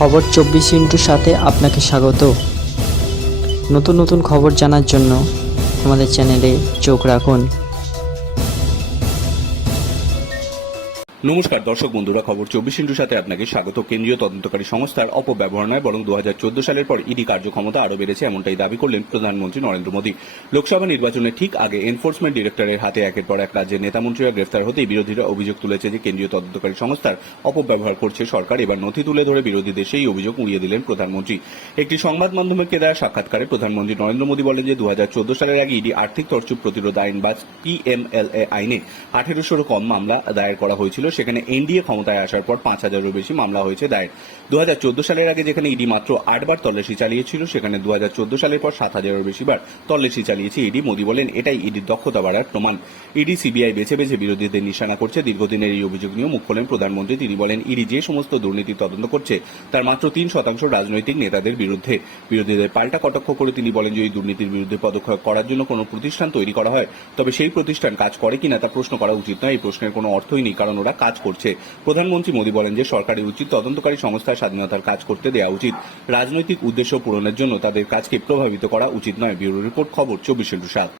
খবর 24 সাথে আপনাকে স্বাগত। নতুন নতুন খবর জানার জন্য আমাদের চ্যানেলে চোখ রাখুন। নমস্কার দর্শক বন্ধুরা, খবর 24 সাথে আপনাকে স্বাগত। কেন্দ্রীয় তদন্তকারী সংস্থার অপব্যবহার নয় বরং 2014 সালের পর ইডি কার্যক্ষমতা আরও বেড়েছে, এমনটাই দাবি করলেন প্রধানমন্ত্রী নরেন্দ্র মোদী। লোকসভা নির্বাচনের ঠিক আগে এনফোর্সমেন্ট ডিরেক্টরের হাতে একের পর এক রাজ্যের নেতামন্ত্রীরা গ্রেফতার হতেই বিরোধীরা অভিযোগ তুলেছে যে কেন্দ্রীয় তদন্তকারী সংস্থার অপব্যবহার করছে সরকার। এবার নথি তুলে ধরে বিরোধীদের সেই অভিযোগ উড়িয়ে দিলেন প্রধানমন্ত্রী। একটি সংবাদ মাধ্যমকে দেওয়া সাক্ষাৎকারে প্রধানমন্ত্রী নরেন্দ্র মোদী বলেন যে 2014 সালের আগে ইডি আর্থিক তরচুপ প্রতিরোধ আইন বা পিএমএলএ আইনে 1800-ও কম মামলা দায়ের করা হয়েছিল। সেখানে এনডিএ ক্ষমতায় আসার পর 5000-এরও বেশি মামলা হয়েছে দায়ের। 2014 সালের আগে যেখানে ইডি মাত্র 8 বার তল্লাশি চালিয়েছিল, সেখানে 2014 সালের পর 7000-এরও বেশি বার তল্লাশি চালিয়েছে ইডি। মোদী বলেন এটাই ইডির দক্ষতা বাড়ার প্রমাণ। ইডি সিবিআই বেছে বেছে বিরোধীদের নিশানা করছে। দীর্ঘদিনের এই অভিযোগ নিয়ে মুখ খোলেন প্রধানমন্ত্রী। তিনি বলেন ইডি যে সমস্ত দুর্নীতি তদন্ত করছে তার মাত্র 3% রাজনৈতিক নেতাদের বিরুদ্ধে। বিরোধীদের পাল্টা কটাক্ষ করে তিনি বলেন যে এই দুর্নীতির বিরুদ্ধে পদক্ষেপ করার জন্য কোনো প্রতিষ্ঠান তৈরি করা হয়, তবে সেই প্রতিষ্ঠান কাজ করে কিনা তা প্রশ্ন করা উচিত নয়। এই প্রশ্নের কোনো অর্থই নেই, কারণ ওরা কাজ করছে। প্রধানমন্ত্রী মোদী বলেন যে সরকারের উচিত তদন্তকারী সংস্থার স্বাধীনতার কাজ করতে দেওয়া উচিত। রাজনৈতিক উদ্দেশ্য পূরণের জন্য তাদের কাজকে প্রভাবিত করা উচিত নয়। ব্যুরো রিপোর্ট, খবর 24/7।